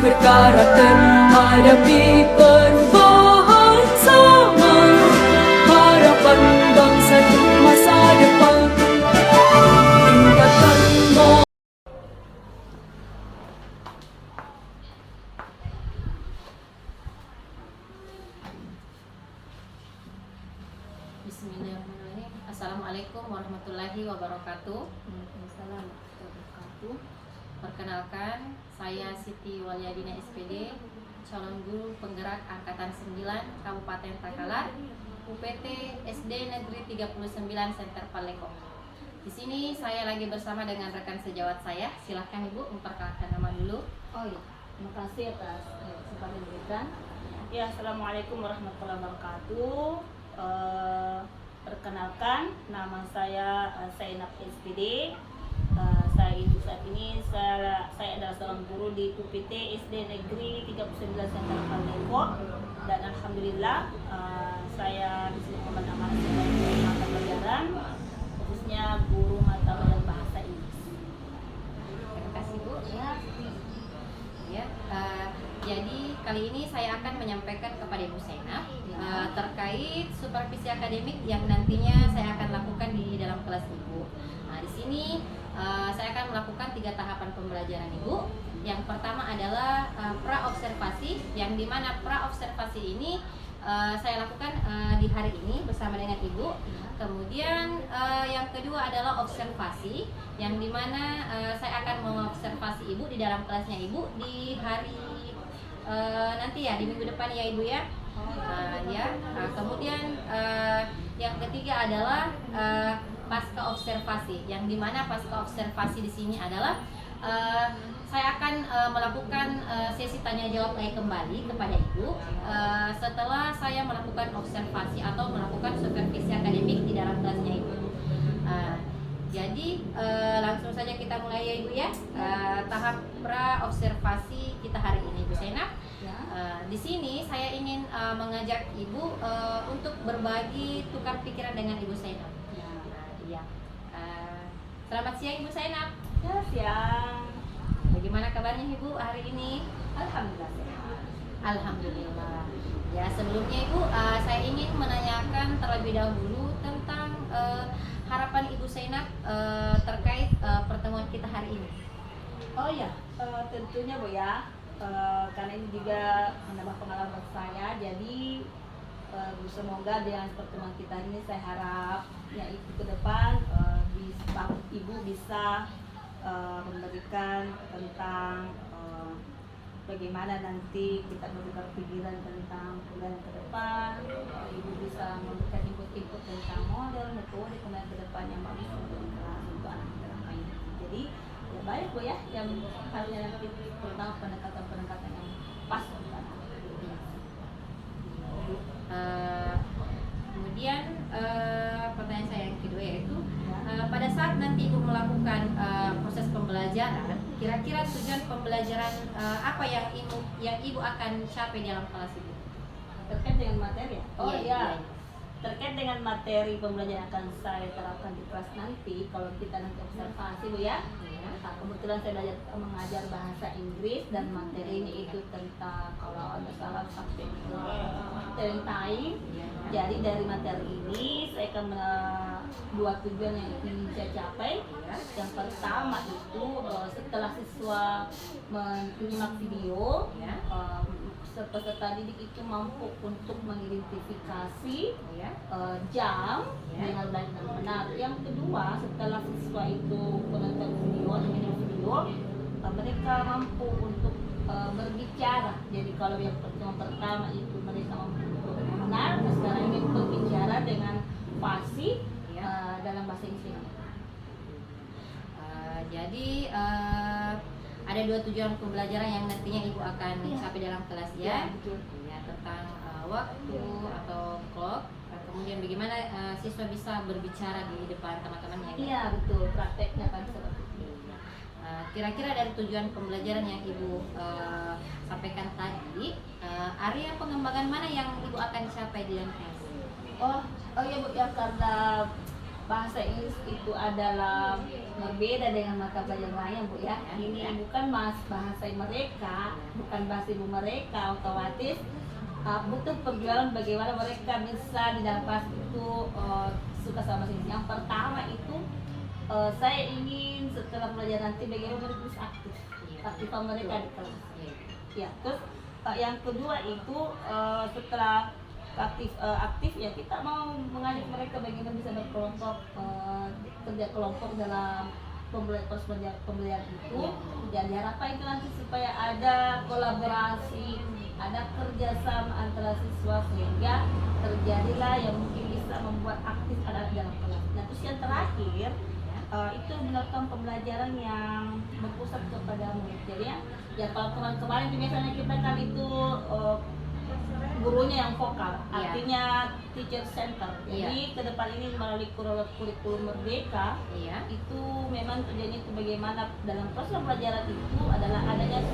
berkarakter hadapi perubahan zaman, harapan bangsa untuk masa depan. Tingkatkan Bismillahirrahmanirrahim. Assalamualaikum warahmatullahi wabarakatuh. Waalaikumsalam warahmatullahi wabarakatuh. Perkenalkan, saya Siti Walyadina SPD, calon guru penggerak Angkatan 9 Kabupaten Takalar, UPT SD Negeri 39 Senter Paleko. Di sini saya lagi bersama dengan rekan sejawat saya. Silahkan Ibu memperkenalkan nama dulu. Oh iya, terima kasih atas kesempatan yang diberikan. Ya, assalamualaikum warahmatullahi wabarakatuh. Perkenalkan, nama saya Zainab SPD. Saat ini saya adalah seorang guru di UPT SD Negeri 39 Senter Paleko, dan alhamdulillah saya di sini mengamankan mata pelajaran, khususnya guru mata pelajaran bahasa Inggris. Terima kasih Bu. Ya, jadi kali ini saya akan menyampaikan kepada Ibu Zainab terkait supervisi akademik yang nantinya saya akan lakukan di dalam kelas Ibu. Nah, di sini saya akan melakukan 3 tahapan pembelajaran Ibu. Yang pertama adalah pra-observasi, yang dimana pra-observasi ini saya lakukan di hari ini bersama dengan Ibu. Kemudian yang kedua adalah observasi, yang dimana saya akan mengobservasi Ibu di dalam kelasnya Ibu di hari nanti ya, di minggu depan ya Ibu ya. Kemudian yang ketiga adalah pasca observasi, yang dimana pasca observasi di sini adalah saya akan melakukan sesi tanya jawab kembali kepada Ibu setelah saya melakukan observasi atau melakukan supervisi akademik di dalam kelasnya Ibu. Jadi langsung saja kita mulai ya Ibu ya. Tahap pra observasi kita hari ini Bu Zainab. Di sini saya ingin mengajak Ibu untuk berbagi tukar pikiran dengan Ibu Zainab. Selamat siang Ibu Zainab. Ya, siang. Bagaimana kabarnya Ibu hari ini? Alhamdulillah sehat. Alhamdulillah. Ya, sebelumnya Ibu, saya ingin menanyakan terlebih dahulu tentang harapan Ibu Zainab terkait pertemuan kita hari ini. Oh ya, tentunya Bu ya, karena ini juga menambah pengalaman saya, jadi semoga dengan pertemuan kita ini saya harap ya itu ke depan Ibu bisa memberikan tentang bagaimana nanti kita bertukar pikiran tentang bulan ke depan. Ibu bisa memberikan input-input tentang model, metode kemudian ke depan yang bagus untuk anak kita ini. Jadi ya baik Bu ya, yang harusnya nanti tentang pendekatan-pendekatan yang pas untuk anak. Kemudian pertanyaan saya yang kedua yaitu pada saat nanti Ibu melakukan proses pembelajaran, kira-kira tujuan pembelajaran apa yang Ibu akan capai dalam kelas Ibu? Terkait dengan materi ya? Oh Iya, iya. Terkait dengan materi pembelajaran akan saya terapkan di kelas nanti, kalau kita nanti observasi Bu ya. Nah, kebetulan saya belajar mengajar bahasa Inggris dan materinya itu tentang kalau ada salah sampai materi time. Jadi dari materi ini saya akan dua tujuan yang ingin saya capai. Yang pertama itu setelah siswa menyimak video, peserta didik itu mampu untuk mengidentifikasi jam dengan baik dan benar. Yang kedua, setelah siswa itu menonton video, mereka mampu untuk berbicara. Jadi kalau yang pertama itu mereka mampu untuk benar, sekarang ini berbicara dengan fasih dalam bahasa Inggris. Jadi ada 2 tujuan pembelajaran yang nantinya Ibu akan capai dalam kelas ya. Tentang waktu atau clock. Kemudian bagaimana siswa bisa berbicara di depan teman-temannya. Iya betul, prakteknya kan seperti itu. Kira-kira dari tujuan pembelajaran yang Ibu sampaikan tadi, area pengembangan mana yang Ibu akan capai di dalam kelas? Oh ya Bu ya, karena bahasa Inggris itu adalah berbeda dengan mata pelajaran lain Bu ya. Ini bukan bahasa mereka, bukan bahasa ibu mereka, otomatis butuh perjuangan bagaimana mereka bisa di dalam kelas itu suka sama sini. Yang pertama itu saya ingin setelah belajar nanti bagaimana mereka bisa aktif, aktifan mereka di kelas. Ya, terus yang kedua itu setelah aktif ya kita mau mengajak mereka bagaimana bisa berkelompok, kerja kelompok dalam pembelajaran itu. Dan diharapkan itu nanti supaya ada kolaborasi, ada kerjasama antara siswa sehingga terjadilah yang mungkin bisa membuat aktif anak dalam kelas. Nah terus yang terakhir itu melakukan pembelajaran yang berpusat kepada murid. Jadi ya kalau kemarin biasanya kita kan itu gurunya yang vokal, artinya teacher center. Jadi ke depan ini melalui kurikulum Merdeka, itu memang tujuannya itu bagaimana dalam proses pembelajaran itu adalah adanya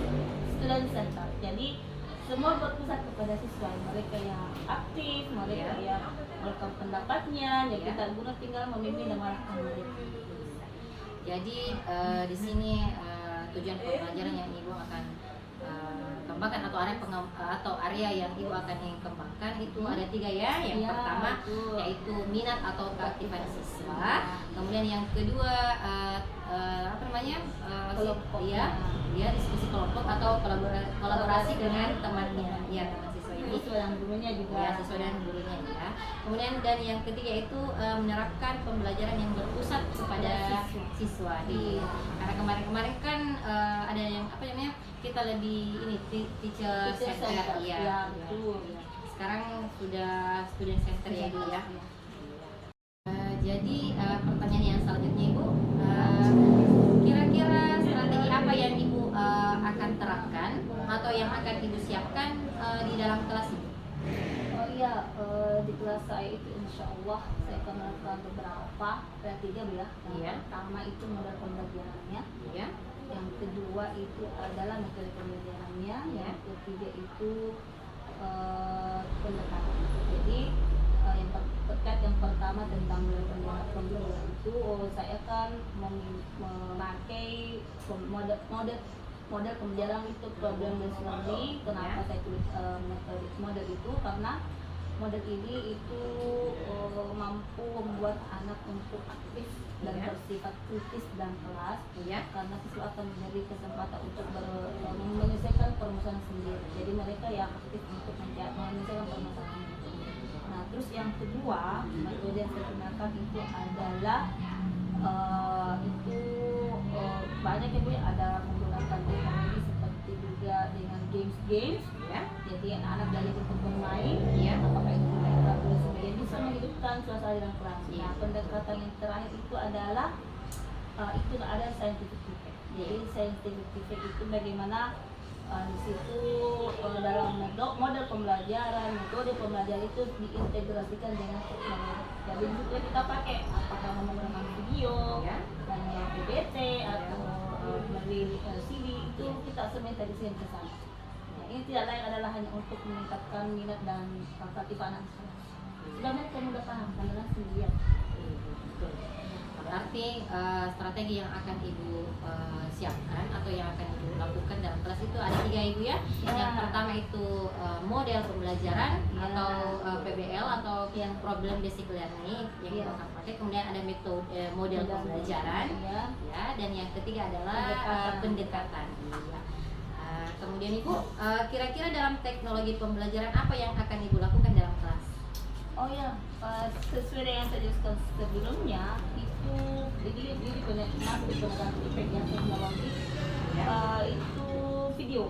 student center. Jadi semua berpusat kepada siswa, mereka yang aktif, mereka yang melakukan pendapatnya, ya kita guru tinggal memimpin dan mengarahkan mereka. Jadi di sini tujuan pembelajaran yang Ibu akan kembangkan atau area yang Ibu akan ingin kembangkan itu ada 3 ya. Yang pertama yaitu minat atau keaktifan siswa. Kemudian yang kedua diskusi kelompok atau kolaborasi dengan temannya, teman siswa ini. Siswa dan gurunya juga. Ya, siswa dan gurunya ya. Kemudian dan yang ketiga itu menerapkan pembelajaran yang berpusat kepada siswa. Karena kemarin kan ada yang kita lebih ini teacher center ya. Sekarang sudah student center ya Ibu ya. Jadi pertanyaan yang selanjutnya Ibu, kira-kira strategi apa yang Ibu akan terapkan atau yang akan Ibu siapkan di dalam kelas Ibu? Oh iya, di kelas saya itu insya Allah saya akan melakukan beberapa, ada 3 Bu ya. Yang pertama itu modal pembelajarannya, yang kedua itu adalah materi pembelajarannya, yang ketiga itu pendekatan. Jadi yang terkait yang pertama tentang pembelajaran itu saya akan memakai model pembelajaran itu problem based learning. Kenapa saya tulis metode model itu? Karena model ini itu mampu membuat anak untuk aktif dan bersifat kritis dalam kelas, karena siswa akan menjadi kesempatan untuk menyelesaikan permasalahan sendiri. Jadi mereka yang aktif untuk menyelesaikan permasalahan. Nah terus yang kedua metode yang saya gunakan itu adalah banyak ya Bu ya, ada menggunakan teknologi seperti juga dengan games. Jadi anak-anak belajar untuk bermain, apakah itu mereka kemudian bisa menghidupkan suasana dalam kelas. Nah pendekatan yang terakhir itu adalah itu ada scientific effect. Jadi scientific effect itu bagaimana di situ dalam model pembelajaran, metode pembelajaran itu diintegrasikan dengan teknologi. Jadi di situ kita pakai apakah menggunakan video, dan PPT atau melalui CD itu kita sementalisir ke sana. Nah, ini tidak lain adalah hanya untuk meningkatkan minat dan keaktifan anak. Sudah mereka mudah paham karena sendirian. Berarti strategi yang akan Ibu siapkan atau yang akan Ibu lakukan dalam kelas itu ada 3 Ibu ya. Yang pertama itu model pembelajaran atau PBL atau yang problem basic learning yang Ibu akan pakai. Kemudian ada metode model pembelajaran dan yang ketiga adalah pendekatan. Kemudian Ibu kira-kira dalam teknologi pembelajaran apa yang akan Ibu lakukan dalam kelas? Oh ya, sesuai dengan yang saya jelaskan sebelumnya itu jadi digunakan efek yang teknologi itu video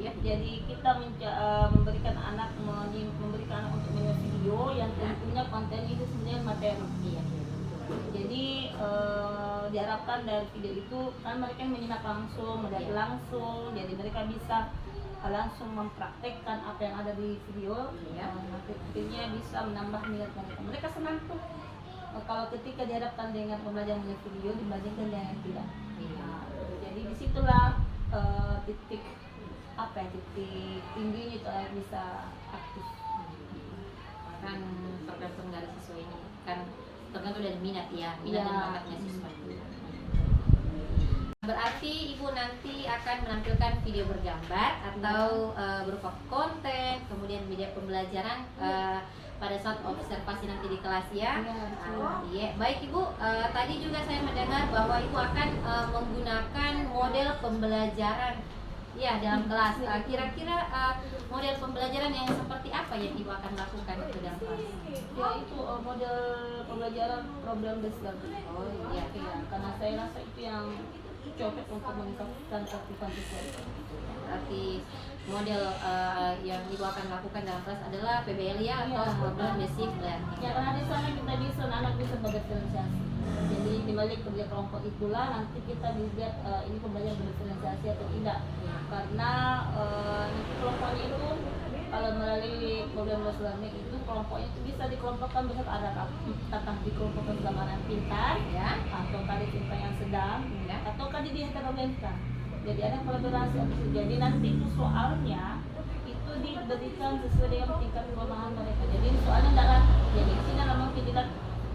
ya. Jadi kita memberikan anak untuk menonton video yang tentunya konten itu sebenarnya materi. Jadi diharapkan dari video itu kan mereka menyimak langsung, melihat langsung, jadi mereka bisa langsung mempraktekkan apa yang ada di video. Akhirnya bisa menambah minat mereka. Mereka senang tuh kalau ketika dihadapkan dengan pembelajaran melalui video dibandingkan dengan yang tidak. Jadi disitulah titik tingginya itu bisa aktif. Kan tergantung dari siswa ini, kan tergantung dari minat dan bakatnya siswa itu. Berarti Ibu nanti akan menampilkan video bergambar atau berupa konten, kemudian media pembelajaran pada saat observasi nanti di kelas ya. Iya, baik Ibu. Tadi juga saya mendengar bahwa Ibu akan menggunakan model pembelajaran ya dalam kelas. Kira-kira model pembelajaran yang seperti apa yang Ibu akan lakukan itu dalam kelas? Ya itu model pembelajaran problem based learning. Oh iya, Karena saya rasa itu yang cocok untuk meningkatkan aktivitas siswa. Berarti model yang Ibu akan lakukan dalam kelas adalah PBL ya, atau problem basic learning. Ya, karena di sana kita bisa anak bisa berdiferensiasi. Jadi di balik kerja kelompok itulah nanti kita dilihat ini pembelajaran berdiferensiasi atau tidak. Karena nanti kelompoknya itu kalau melalui problem based learning itu kelompoknya itu bisa dikelompokkan besar, ada tentang dikelompokkan dalam anak pintar Ya. atau kali pintar yang sedang Ya. atau kan di heterogenkan. Jadi ada kolaborasi. Jadi nanti itu soalnya itu diberikan sesuai dengan tingkat kelemahan mereka. Jadi soalnya adalah jadi di sini memang dilihat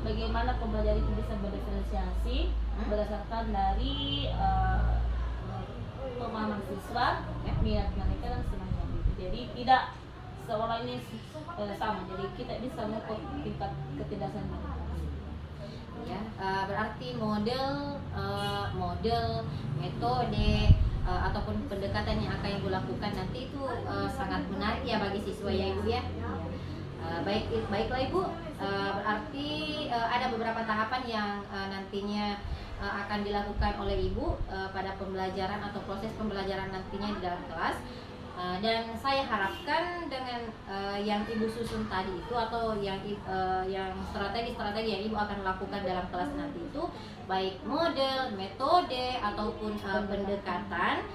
bagaimana pembelajaran itu bisa berdiferensiasi berdasarkan dari pemahaman siswa, minat mereka dan semacam itu. Jadi tidak seolah ini sama. Jadi kita bisa mengukur tingkat kecerdasan mereka. Ya, berarti model metode ataupun pendekatan yang akan Ibu lakukan nanti itu sangat menarik ya bagi siswa ya Ibu ya. Baiklah Ibu, berarti ada beberapa tahapan yang nantinya akan dilakukan oleh Ibu pada pembelajaran atau proses pembelajaran nantinya di dalam kelas. Dan saya harapkan dengan yang Ibu susun tadi itu atau yang strategi-strategi yang Ibu akan lakukan dalam kelas nanti itu baik model, metode ataupun pendekatan,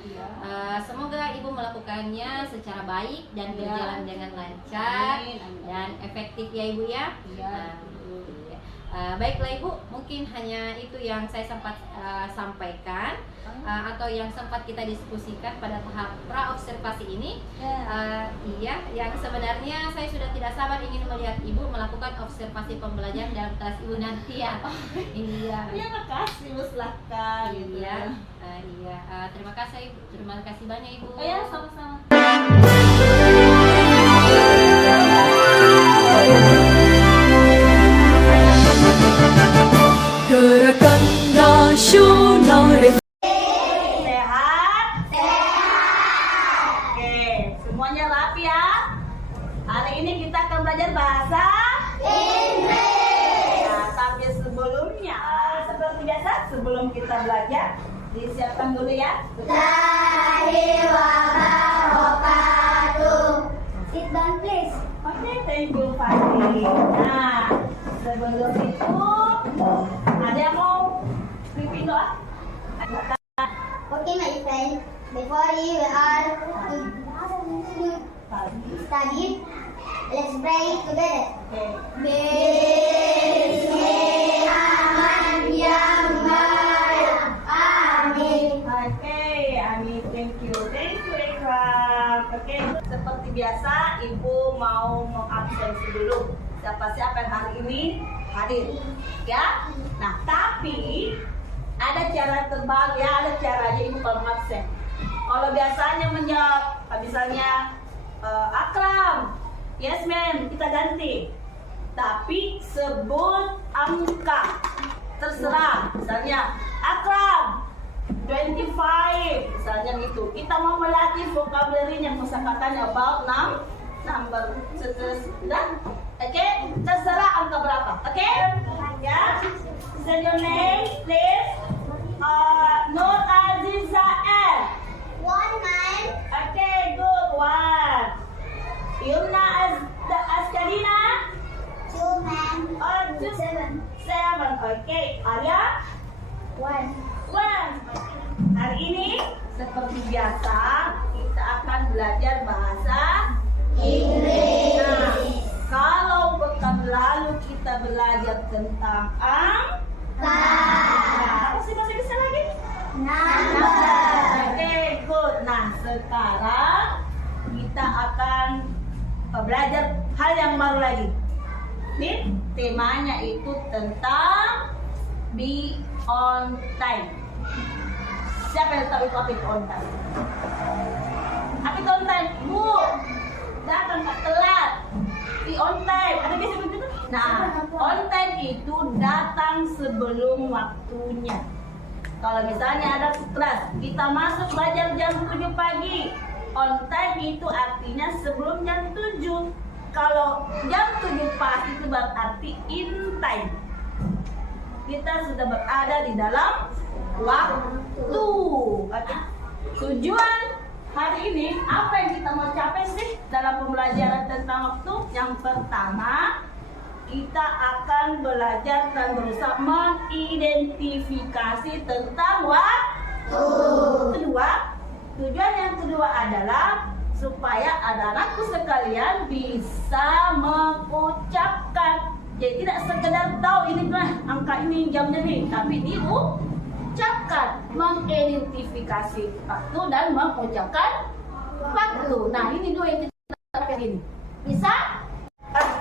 semoga Ibu melakukannya secara baik dan berjalan dengan lancar dan efektif ya Ibu ya. Baiklah Ibu, mungkin hanya itu yang saya sempat sampaikan atau yang sempat kita diskusikan pada tahap pra-observasi ini. Iya, yang sebenarnya saya sudah tidak sabar ingin melihat Ibu melakukan observasi pembelajaran dalam kelas Ibu nanti ya. Iya. Ya makasih Bu Slaka gitu. Iya. Terima kasih banyak Ibu. Ya sama-sama. Gerakan Nasional Sehat? Oke, semuanya rapi ya. Hari ini kita akan belajar bahasa Inggris. Nah, tapi sebelumnya, seperti biasa, sebelum kita belajar, disiapkan dulu ya. Sit down please. Oke, thank you Fadli. Nah, sebelum itu, ada yang mau pimpin doa? Okay, my friend. Before you are to study, let's pray together. Oke. Oke, Ami, thank you Ikram. Oke, seperti biasa, Ibu mau mengabsensi dulu siapa-siapa yang hari ini hadir, ya. Nah, tapi ada cara terbang ya, ada caranya Ibu kalau mengabsen. Kalau biasanya menjawab, misalnya Akram, yes ma'am, kita ganti. Tapi sebut angka, terserah. Misalnya Akram 25, misalnya gitu. Kita mau melatih vocabulary-nya, kosakatanya about number. Sudah? Oke, terserah angka berapa. Oke? Ya. Say your name, please. Nur Aziza L. 1 man, Okay, good. 1. Yumna Askarina. 2 man, 7. Okay. Arya. 1. 1. Hari ini seperti biasa kita akan belajar bahasa Inggris. Nah, kalau pekan lalu kita belajar tentang angka, apa sih bahasa Inggrisnya lagi? Number. Oke, good. Nah, sekarang kita akan belajar hal yang baru lagi. Ini temanya itu tentang be on time. Siapa yang tahu itu apa itu on time? Apa itu on time? Bu, datang tak telat. Di on time, ada biasa begitu? Nah, on time itu datang sebelum waktunya. Kalau misalnya ada kelas, kita masuk belajar jam 7 pagi. On time itu artinya sebelum jam 7. Kalau jam 7 pagi itu berarti in time. Kita sudah berada di dalam waktu. Oke. Tujuan hari ini apa yang kita mau capai sih dalam pembelajaran tentang waktu? Yang pertama, kita akan belajar dan berusaha mengidentifikasi tentang waktu. Kedua, tujuan yang kedua adalah supaya anak-anakku sekalian bisa mengucapkan. Jadi tidak sekedar tahu ini angka ini jamnya nih, tapi diucapkan, mengidentifikasi waktu dan mengucapkan waktu. Nah, ini dua yang kita lakukan ini. Bisa?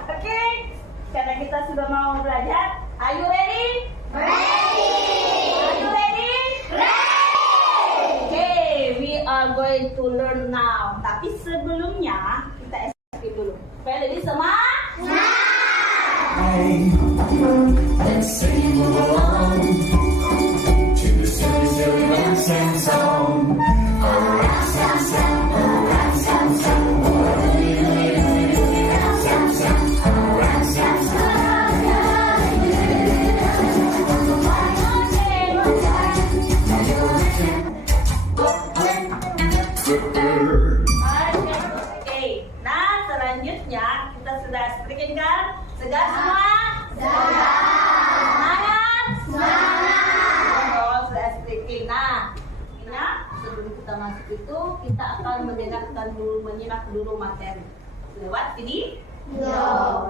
Oke. Karena kita sudah mau belajar. Are you ready? Ready! Are you ready? Ready! Okay, we are going to learn now. Tapi sebelumnya kita SPP dulu. Ready semua? Let's sing along to the silly, silly rhyme song. Oh, rhyme song, oh, rhyme song, oh, rhyme song, oh, rhyme Oke. Nah, selanjutnya kita sudah speaking kan? Segar semua? Semangat? Oh, sudah speaking. Nah, sebelum kita masuk itu kita akan menyimak dulu materi lewat video.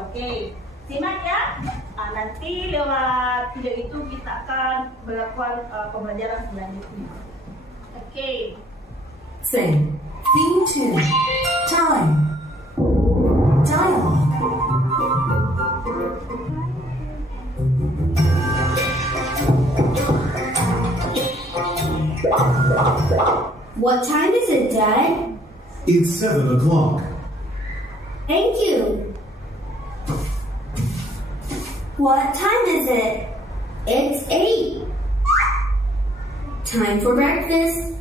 Oke, simak ya. Nanti lewat video itu kita akan melakukan pembelajaran selanjutnya. Oke. Sing. Theme 2. Time. Dialogue. What time is it, Dad? It's 7 o'clock. Thank you. What time is it? It's 8. Time for breakfast.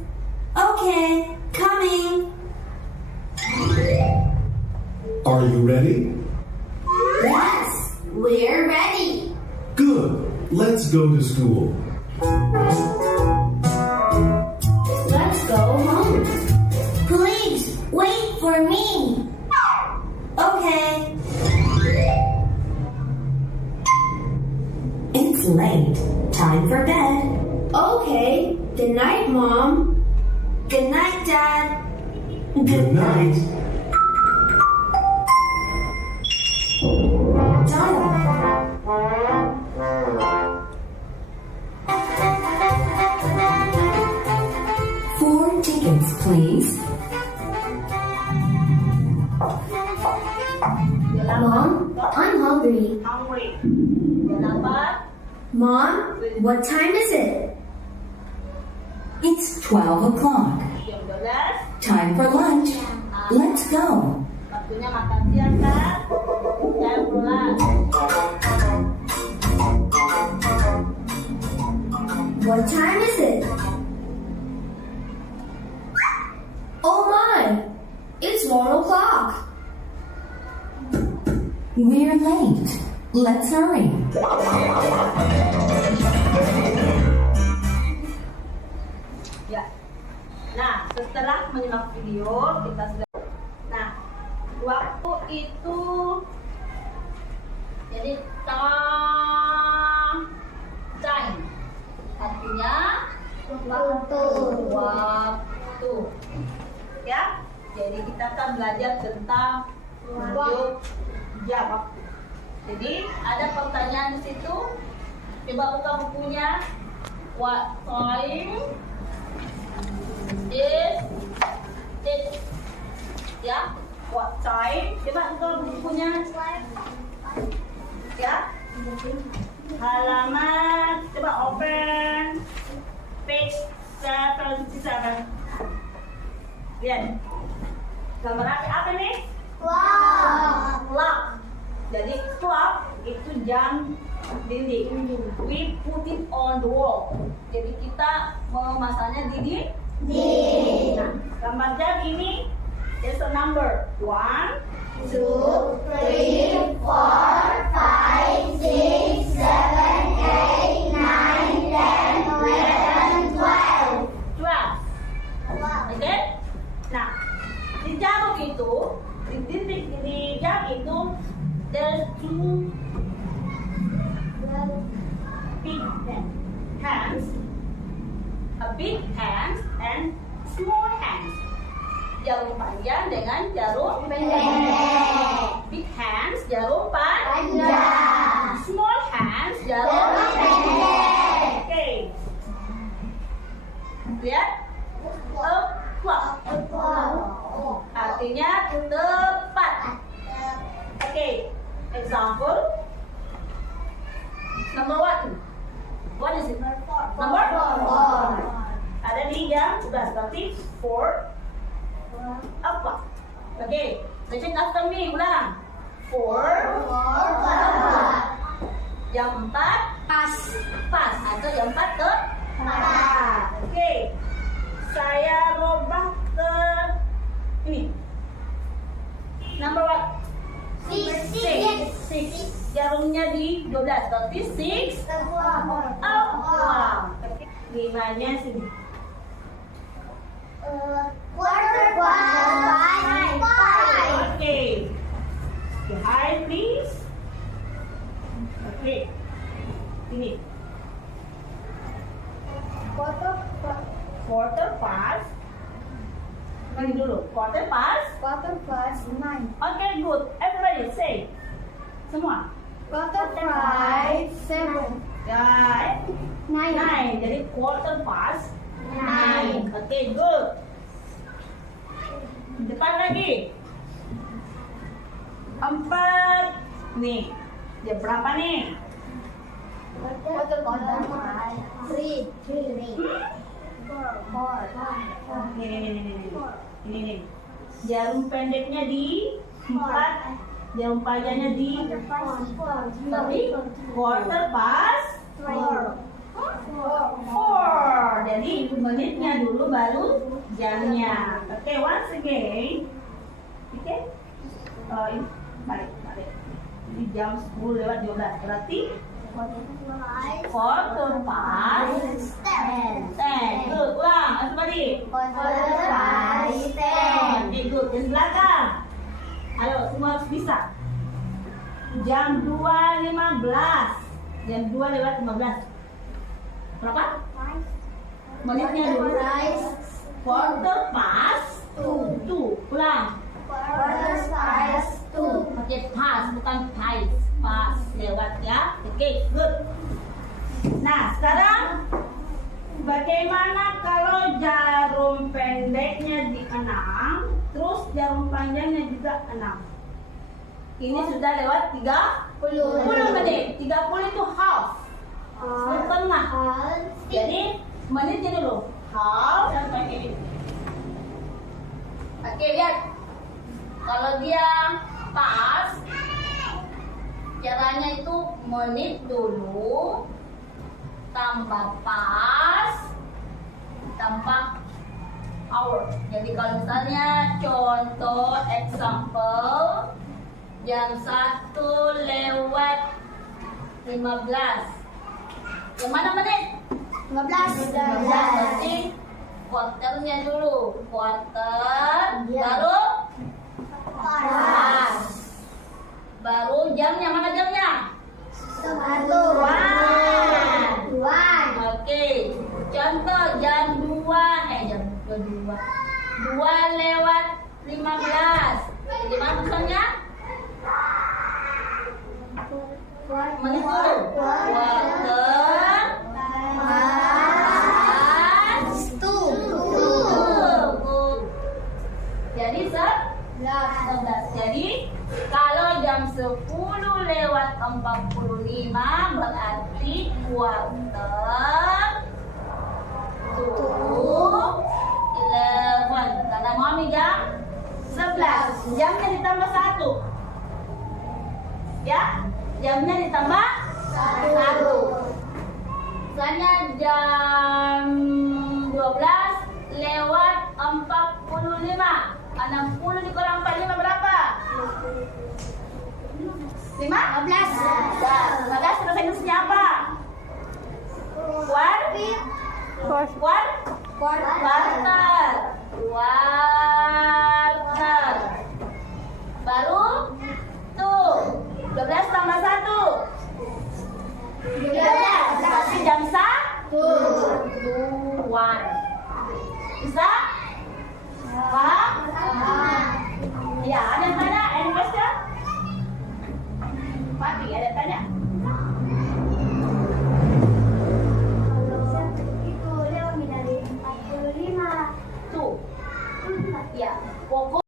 Okay, coming. Are you ready? Yes, we're ready. Good. Let's go to school. Let's go home. Please, wait for me. Okay. It's late. Time for bed. Okay. Good night, Mom. Good night, Dad. Good night. Dialogue. 4 tickets, please. Mom, I'm hungry. Hungry. Kenapa? Mom, what time is it? It's 12 o'clock. Jam 12. Time for lunch. Let's go. Waktunya makan siang kan? Jam pulang. What time is it? Oh my! It's 1 o'clock. We're late. Let's hurry. Ya. Nah, setelah menyimak video, kita sudah. Nah, waktu itu jadi time artinya waktu. Ya. Jadi kita akan belajar tentang menunjuk jam waktu. Jadi ada pertanyaan di situ. Coba buka bukunya. What time is it? Ya, what time? Coba buka bukunya. Ya. Halaman, coba open page 7:57. Lihat. Gambar apa nih? Clock. Jadi clock itu jam dinding. We put it on the wall. Jadi kita memasangnya di dinding. Nah, gambar jam ini there's a number 1, 2, 3, 4, 5, 6, 7, 8, 9, 10, 11, 12. 12. Oke? Nah, di jarum itu, di dinding di jam itu there's 2 big hands, a big hands and small hands. Jarum panjang dengan jarum pendek. Big hands jarum panjang. Small hands jarum pendek. Oke. Lihat. Clock. Artinya tepat. Oke. Example. Number 1. What is it? Number 4. Ada di jam 11, berarti 4 o'clock. Okay, repeat after me, ulang. 4 o'clock. Jam 4 pas atau jam 4 tepat. Okay, saya robah ke ini. Number what? 6. Jarumnya di 12, berarti 6 o'clock. Limanya sini. Quarter past 5. Okay. Behind, please. Okay. Ini. Quarter past. Ini dulu. Quarter past 9. Okay, good. Everybody say. Semua. Quarter past 7. Ya. 9. Jadi quarter past 9. Okay, good. Depan lagi. 4. Nih. Jam berapa nih? Quarter past 3. Ini. Jarum pendeknya di 4. Jarum panjangnya di tapi quarter past 4. Jadi menitnya dulu baru jamnya. Oke, once again. Oke. Ini balik. Ini jam 10:12. Berarti quarter past 10. Good. Ulang, everybody. Quarter past 10. Oke, good. Yang belakang. Ayo, semua harus bisa. Jam 2:15. Jam 2:15. Berapa? Menitnya dulu. Quarter past 2. Ulang. Quarter past 2. Pakai pas, bukan pais. Pas, lewat ya. Oke, good. Nah, sekarang bagaimana kalau jarum pendeknya di 6, terus jarum panjangnya juga 6? Ini sudah lewat 30 menit. 30 itu half. Setengah. Jadi menitnya dulu. Half dan pakai ini. Oke, lihat. Kalau dia pas, caranya itu menit dulu, tambah pas, tambah hour. Jadi kalau misalnya contoh example jam 1:15. Yang mana menit? 15. Berarti quarternya dulu. Quarter, baru pas. Baru jamnya, mana jamnya? 1. Oke. Contoh jam 2:15. Gimana tulisannya? Menit dulu. Quarter past 2. Jadi 11. Jadi kalau jam 10:45 berarti quarter to ini jam 11. Jamnya ditambah 1. Ya, jamnya ditambah 1. Misalnya jam 12 lewat 45. 60 dikurang 45 berapa? 5? 15. 15 terus Inggrisnya apa? Quarter. Baru tuh 12 tambah 1 13. Berarti jam 1. Bisa? Paham? Ya, ada yang tanya? Any question? Pati, ada yang tanya? Itu lebih dari 45. Tuh. Ya, pokok.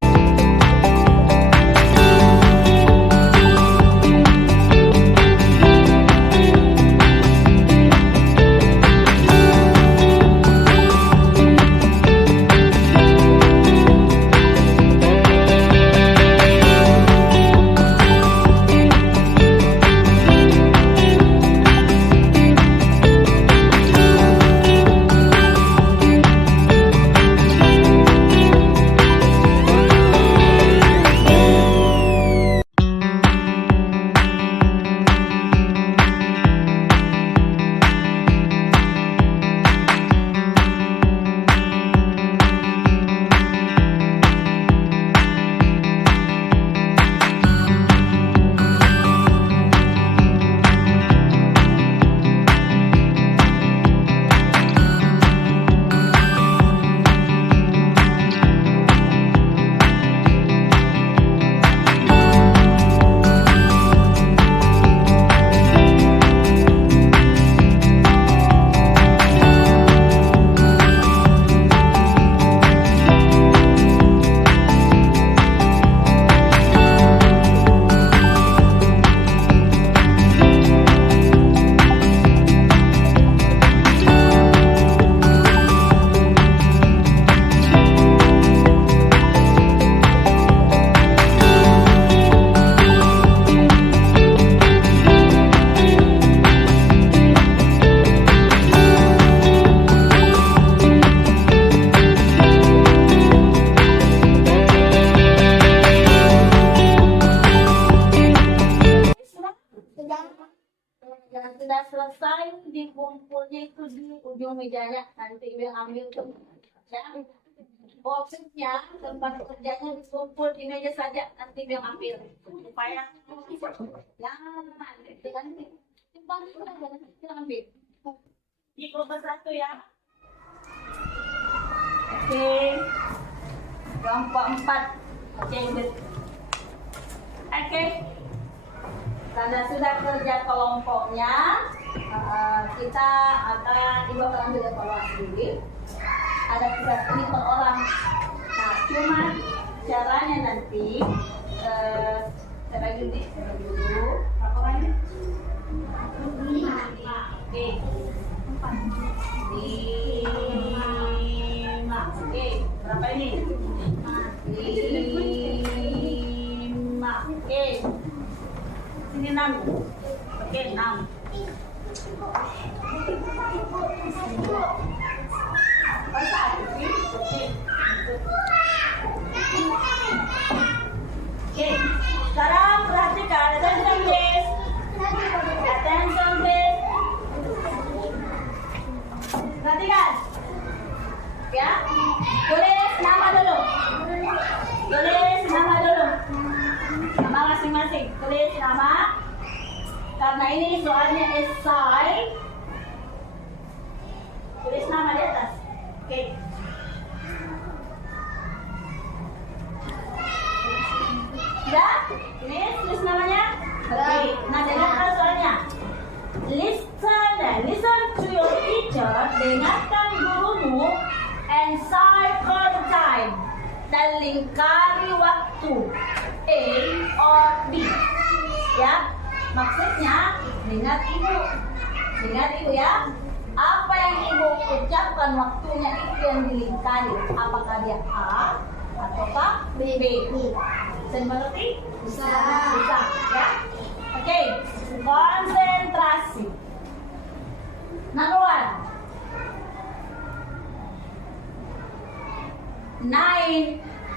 Sudah selesai dikumpulnya itu di ujung mejanya, nanti Ibu yang ambil tuh ya. Boxnya tempat kerjanya dikumpul di meja saja, nanti Ibu yang ambil supaya jangan itu kan timbang itu jangan kita ambil di kelompok 1 ya. Oke, kelompok 4. Oke, karena sudah kerja kelompoknya, kita akan Ibu akan ambil evaluasi dulu. Ada 3 ini per orang. Nah, cuma caranya nanti saya bagi dulu. Berapa orang? 5. Oke. 5. Oke. Berapa ini? 5. Oke. Sini 6. Oke, 6. Oke, sekarang perhatikan, attention please. Attention please. Perhatikan. Ya, tulis nama dulu. Tulis nama dulu. Nama masing-masing. Tulis nama. Karena ini soalnya esai. Tulis nama di atas. Oke. Sudah? Ini tulis namanya? Oke. Nah, dengarkan soalnya. Listen to your teacher. Dengarkan gurumu. And cycle the time. Dan lingkari waktu. A or B. Ya. Maksudnya, dengar ibu ya. Apa yang ibu ucapkan waktunya itu yang dilingkari. Apakah dia A B. Bisa dimengerti? Bisa. Ya. Oke. Konsentrasi. Number 1. 9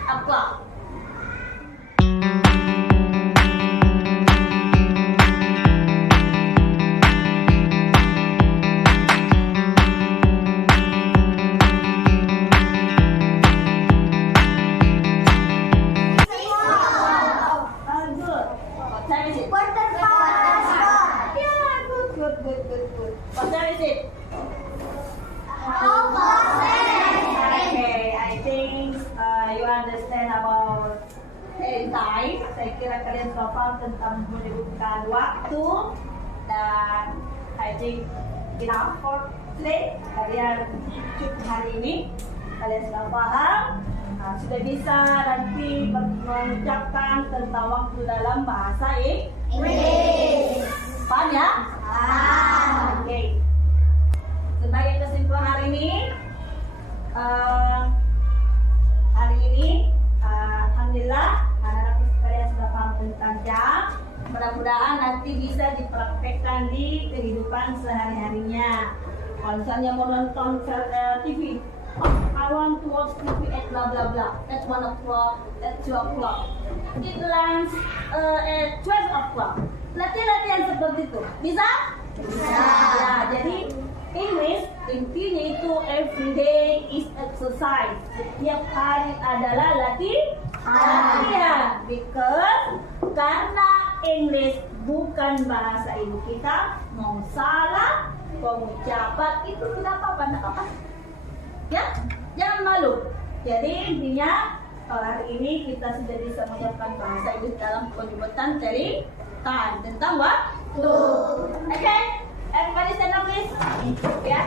o'clock. Good. What time is it? Quarter past 4. Yeah, good. What time is it? Okay, I think you understand about time. Saya kira kalian sudah paham tentang menyebutkan waktu, dan I think enough for today. Kalian cukup hari ini, kalian sudah paham, sudah bisa nanti mengucapkan tentang waktu dalam bahasa Inggris. Paham ya? Oke. Sebagai kesimpulan hari ini, alhamdulillah anak-anak sekalian sudah paham tentang jam. Mudah-mudahan nanti bisa dipraktekkan di kehidupan sehari-harinya. Kalau misalnya mau nonton TV, I want to watch TV at blah blah blah, at 1 o'clock, at 2 o'clock. It lands at 12 o'clock. Latihan seperti itu, bisa? Bisa. Ya, jadi English intinya itu every day is exercise. Setiap hari adalah latihan. Because karena English bukan bahasa ibu kita, mau salah pengucapan itu tidak apa-apa. Ya, jangan malu. Jadi intinya hari ini kita sudah bisa menyiapkan bahasa Inggris dalam penyebutan dari time tentang waktu. Okay? Everybody stand up please. Ya.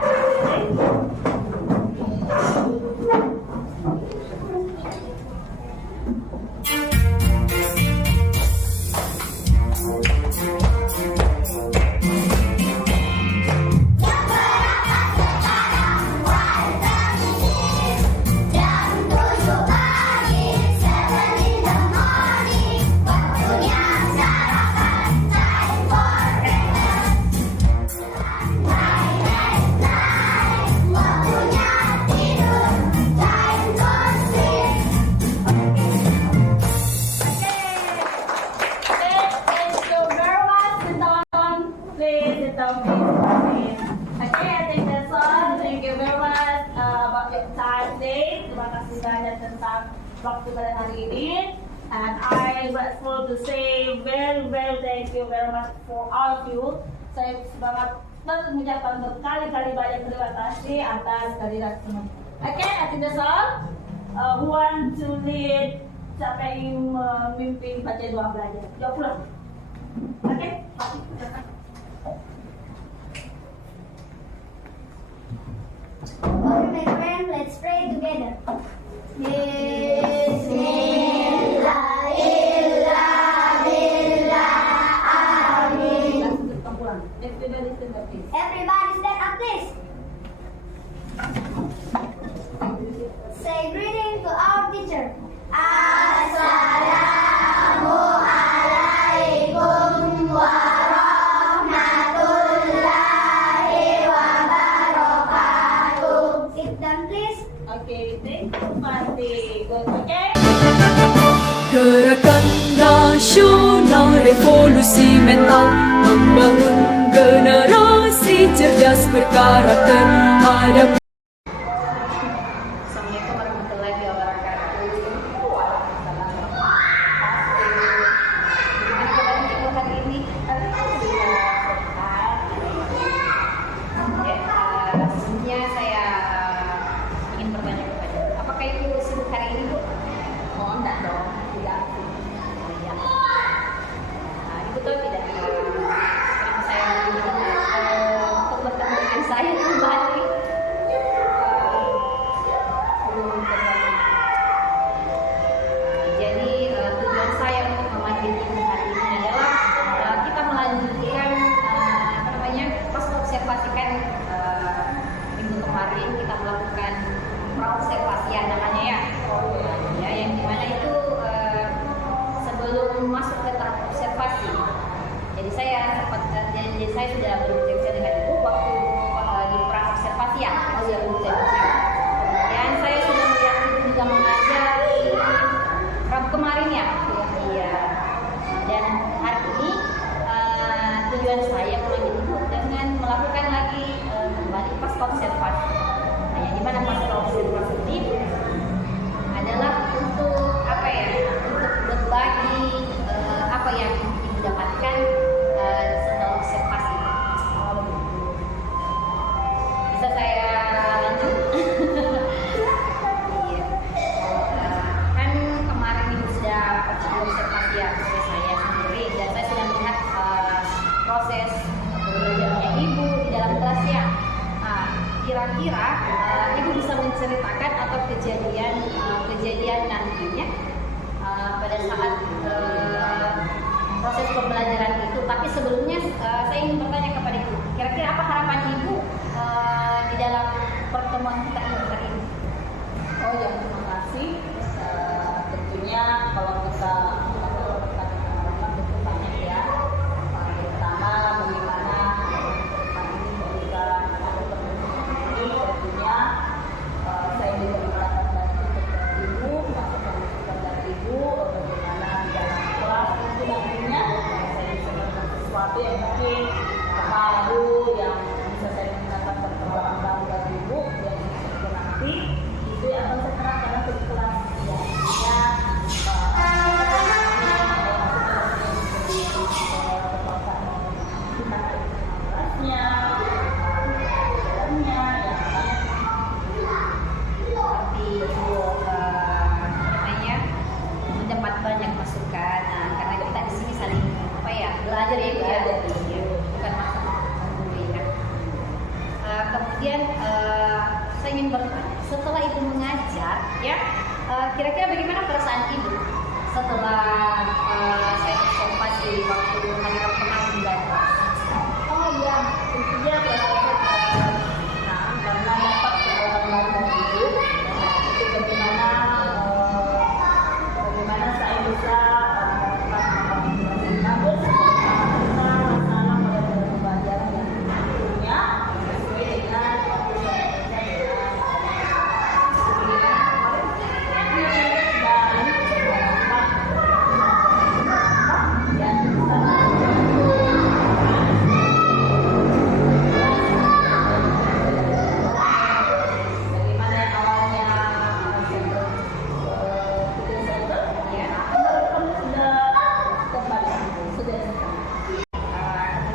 Terima kasih banyak tentang waktu pada hari ini, and I grateful to say very thank you very much for all of you. Saya sangat mengucapkan berkali-kali banyak terima kasih atas kehadiran teman. Okay, I think that's all. Who want to lead? Siapa yang memimpin baca doa belajar? Jawab pulang. Okay. Okay, my friend, let's pray together. Everybody stand up, please. Say greeting to our teacher. Assalamualaikum warahmatullahi wabarakatuh. Sit down, please. Okay, thank you, Mati. Good, okay? Gerakan nasional revolusi mental membangun generasi cerdas berkarakter hadap. Assalamualaikum warahmatullahi wabarakatuh. Hari ini sebelumnya saya ingin bertanya kepada apakah ibu sibuk hari ini, Bu? Oh, enggak dong, tidak. Ibu tahu tidak, saya untuk bertemu dengan saya kembali. Dan hari ini tujuan saya memanggil ibu dengan melakukan lagi kembali pasca observasi. Nah, yang dimana pasca observasi ini adalah untuk apa ya? Untuk berbagi apa yang ibu dapatkan setelah observasi. Bisa saya lanjut? Iya. Kan kemarin ibu sudah observasi ya saya sendiri, dan saya sudah melihat proses belajarnya ibu di dalam kelasnya. Nah, kira-kira ibu bisa menceritakan atau kejadian nantinya pada saat proses pembelajaran itu. Tapi sebelumnya saya ingin bertanya kepada ibu, kira-kira apa harapan ibu di dalam pertemuan kita ini? Oh ya, terima kasih. Tentunya kalau kita harapan tentu banyak ya. Pertama, bagaimana depan ini ketika ada pertemuan ini, tentunya saya juga mendapatkan ibu, masukan dari ibu, bagaimana dalam kelas itu nantinya saya bisa melakukan sesuatu yang mungkin baru, yang bisa saya menggunakan perkembangan baru dari ibu, yang bisa nanti itu yang akan saya terapkan untuk kelas mendapat banyak masukan. Nah, karena kita di sini saling apa ya, belajar ya ibu ya, bukan masalah memberikan. Kemudian saya ingin bertanya, setelah ibu mengajar ya, kira-kira bagaimana perasaan ibu setelah saya observasi waktu hari Rabu kemarin di dalam kelas? oh ya, tentunya karena dapat pengalaman dari ibu, itu bagaimana saya bisa mengambil masalah pada pembelajaran yang tentunya sesuai dengan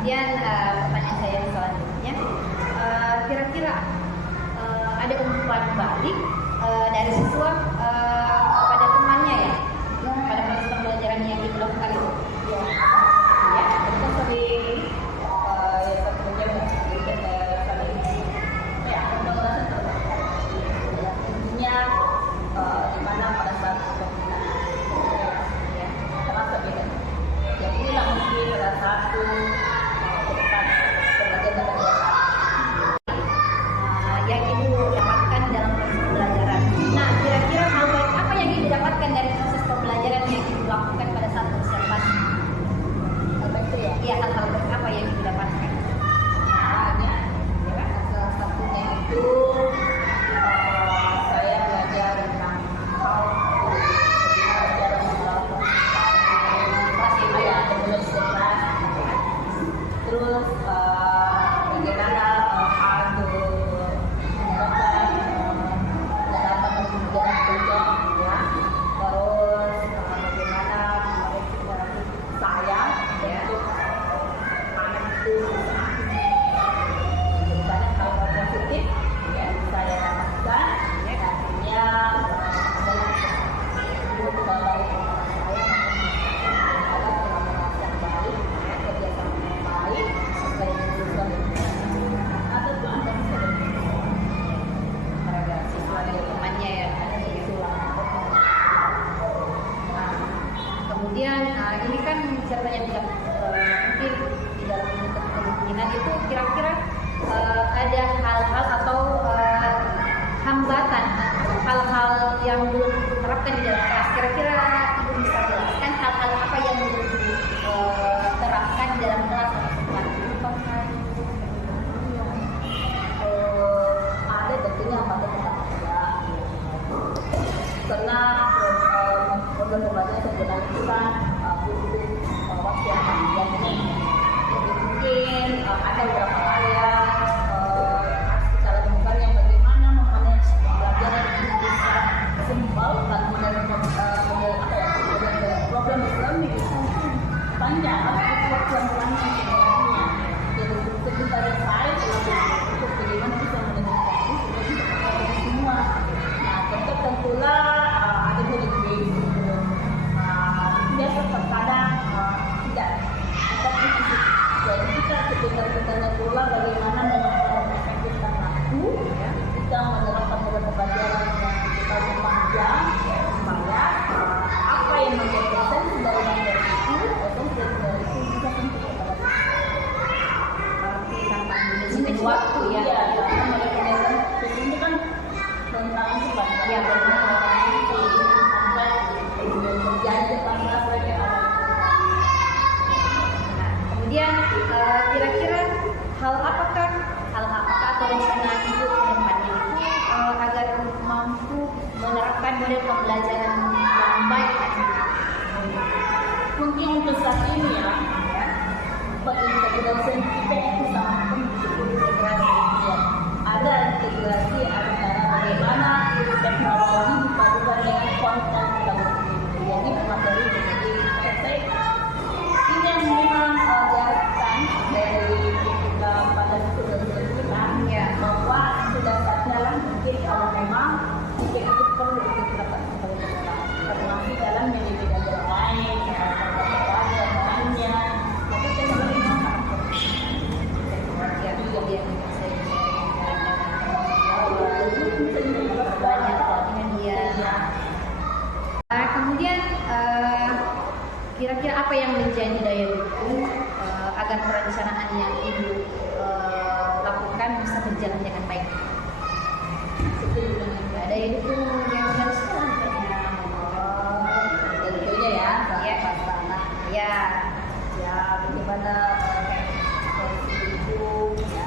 Kemudian pertanyaan saya yang selanjutnya, kira-kira ada umpan balik dari siswa pada temannya ya, pada proses pembelajaran yang dilakukan itu? ya, kita sering intinya dimana pada saat terasa beda. Yang inilah mungkin salah satu Yang ibu dapatkan dalam proses pembelajaran. Nah, kira-kira hal baik apa yang ibu dapatkan dari proses pembelajaran yang ibu lakukan pada saat observasi? Iya, hal-hal baik apa yang ibu dapatkan? Salah satunya itu saya belajar tentang hal belajar melakukan terus bagaimana hal itu mendapatkan pembelajaran kerja ya, terus bagaimana saya untuk anak itu banyak hal positif yang saya dapatkan, artinya adalah untuk baik agar kolaborasi yang baik, kerjasama yang baik, supaya siswa atau keluarga Siswa dari temannya ya. Nah, kemudian ini kan ceritanya tidak mungkin di dalam kemungkinan itu kira-kira ada hal-hal atau hambatan, hal-hal yang belum diterapkan di dalam kelas. Kira-kira ibu bisa jelaskan hal-hal apa yang belum diterapkan di dalam kelas? ada tentunya pada tempat kerja karena program pembelajaran sebenarnya itu kan butuh waktu yang panjang ini. Jadi mungkin ada beberapa hal yang harus kita lakukan, yang bagaimana memanage pembelajaran itu secara simpel dan model problem learning itu panjang, harus waktu yang panjang sebenarnya. Jadi sebentar saya untuk bagaimana bisa mendengarkan itu supaya semua. Nah, tentulah ada murid-murid biasa terkadang tidak jadi kita sebenarnya pula bagaimana mengefektifkan waktu ya, kita menerapkan model pembelajaran yang kita panjang supaya apa yang menjadi esensi dari materi itu bisa tentu kepada Berarti tanpa manajemen waktu ya. ya karena mereka ini kan tentang itu kan Ya, benar. sampai terjadi panas lagi ada. Nah, kemudian kira-kira hal apakah atau rencana ibu ke depannya itu agar mampu menerapkan model pembelajaran yang baik nantinya? Mungkin untuk saat ini ya, pada integrasi kita itu sangat penting integrasi. Ya. Ada integrasi antara bagaimana teknologi dipadukan dengan konten dalam jadi materi jadi ini yang memang diharapkan dari kita pada student kita Ya. bahwa sudah saatnya lah mungkin kalau memang mungkin itu perlu kita termasuk dalam media yang lain dan lainnya tapi teknologi memang Ya, juga biar saya banyak pelatihan dia. Kemudian kira-kira apa yang menjadi daya dukung agar perencanaan yang ibu lakukan bisa berjalan dengan baik? Daya dukung yang harus tentunya ya Ya. pasangan ya ya bagaimana itu ya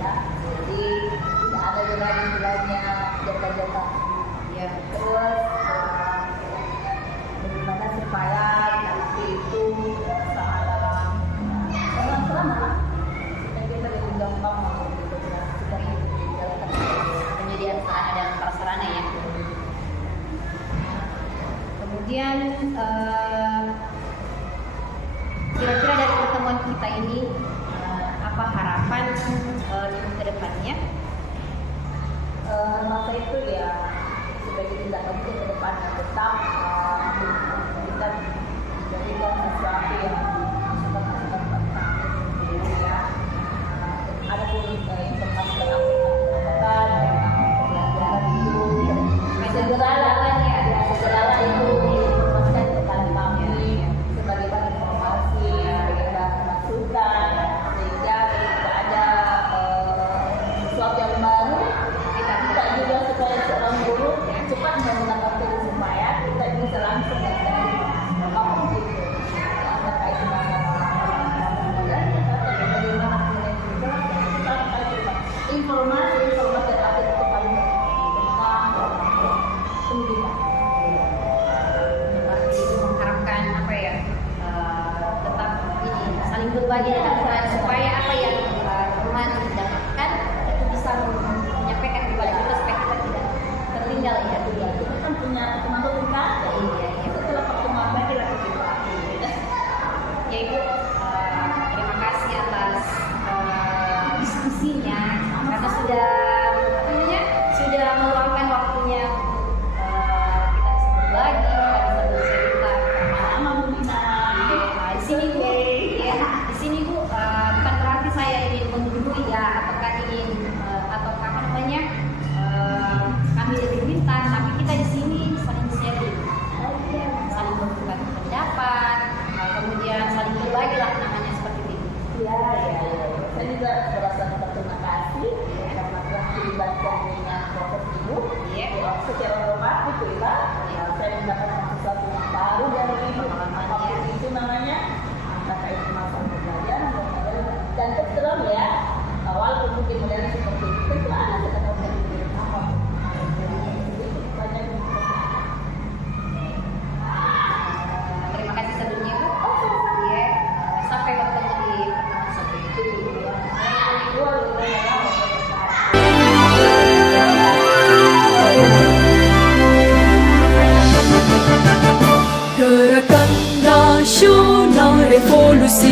ya jadi tidak ada jalan-jalannya jatah-jatah ya terus bagaimana supaya nanti itu selama kita lebih gampang penyediaan sarana dan prasarana ya. Kemudian kira-kira dari pertemuan kita ini apa harapan ibu ke depannya? masa itu ya sebagai tindakan itu ke depan yang tetap kita jadikan sesuatu yang ya ada pun informasi tentang pelajaran itu segera itu informasikan kepada kami sebagaimana informasi bagaimana masukan sehingga tidak ada sesuatu yang baru kita juga supaya seorang guru cepat menggunakan itu supaya kita bisa langsung dari apapun itu terkait dengan informasi terakhir itu paling tentang pendidikan. Berarti ibu mengharapkan apa ya? Tetap ini saling berbagi dan peran supaya apa yang teman dapatkan itu bisa menyampaikan kepada kita supaya kita tidak tertinggal ya. Kita kan punya teman-teman kita, Iya. setelah pertemuan lagi kita. Ya Ibu, terima kasih atas diskusinya karena sudah apa namanya sudah meluangkan waktunya kita bisa berbagi, kita bisa bercerita. Sama Bu Dina. Di sini Bu, ya, di sini Bu bukan berarti saya ingin menggurui ya ataukah ingin ataukah apa namanya kami lebih pintar, tapi kita di sini saling sharing, saling bertukar pendapat, kemudian saling berbagi lah namanya seperti itu. Ya. Saya juga merasa berterima kasih karena telah dilibatkan dengan proses ibu. Iya. Secara hormat itu ya, saya mendapatkan sesuatu yang baru dari ibu. Apapun itu namanya, terkait kemampuan pembelajaran dan terus terang ya, walaupun mungkin modalnya seperti itu, itu ada sekedar dari apa. Banyak. Terima kasih sebelumnya Bu. Nasional Revolusi